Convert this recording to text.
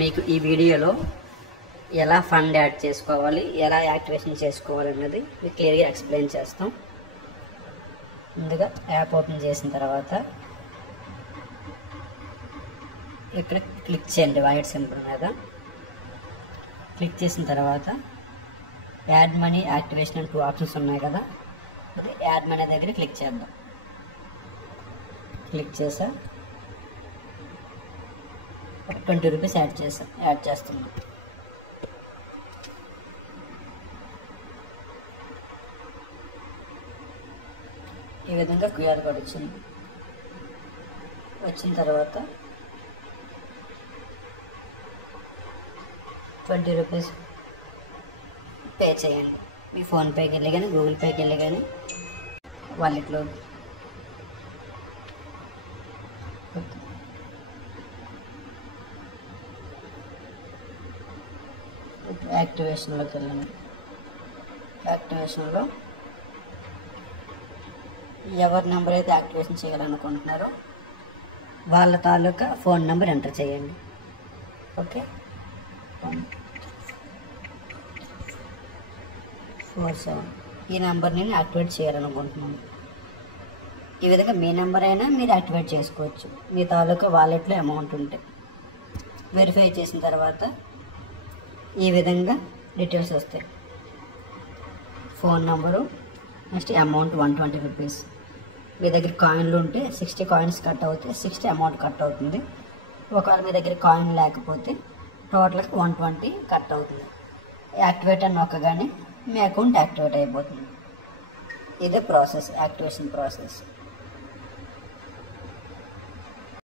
మీకు ఈ వీడియోలో ఎలా ఫండ్ యాడ్ చేసుకోవాలి, ఎలా యాక్టివేషన్ చేసుకోవాలి అన్నది మీకు క్లియర్గా ఎక్స్ప్లెయిన్ చేస్తాం. ముందుగా యాప్ ఓపెన్ చేసిన తర్వాత ఇక్కడ క్లిక్ చేయండి వైట్ సింబల్ మీద. క్లిక్ చేసిన తర్వాత యాడ్ మనీ, యాక్టివేషన్ అని 2 ఆప్షన్స్ ఉన్నాయి కదా, అది యాడ్ మనీ దగ్గర క్లిక్ చేద్దాం. క్లిక్ చేసా, 20 రూపీస్ యాడ్ చేస్తున్నాం. ఈ విధంగా క్యూఆర్ కోడ్ వచ్చిన తర్వాత 20 రూపీస్ పే చేయండి. మీ ఫోన్పేకి వెళ్ళి కానీ గూగుల్ పేకి వెళ్ళి కానీ వాలెట్లో యాక్టివేషన్లోకి వెళ్ళండి. యాక్టివేషన్లో ఎవరి నెంబర్ అయితే యాక్టివేషన్ చేయాలనుకుంటున్నారో వాళ్ళ తాలూకా ఫోన్ నెంబర్ ఎంటర్ చేయండి. ఓకే, 47 ఈ నెంబర్ నేను యాక్టివేట్ చేయాలనుకుంటున్నాను. ఈ విధంగా మీ నెంబర్ అయినా మీరు యాక్టివేట్ చేసుకోవచ్చు, మీ తాలూకా వాలెట్లో అమౌంట్ ఉంటే. వెరిఫై చేసిన తర్వాత ఈ విధంగా డీటెయిల్స్ వస్తాయి. Phone number, next amount 120 rupees. మీ దగ్గర కాయిన్లు ఉంటే 60 కాయిన్స్ కట్ అవుతాయి, 60 అమౌంట్ కట్ అవుతుంది. ఒకవేళ మీ దగ్గర కాయిన్ లేకపోతే టోటల్గా 120 కట్ అవుతుంది. యాక్టివేట్ అని నొక్కగానే మీ అకౌంట్ యాక్టివేట్ అయిపోతుంది. ఇదే ప్రాసెస్, యాక్టివేషన్ ప్రాసెస్.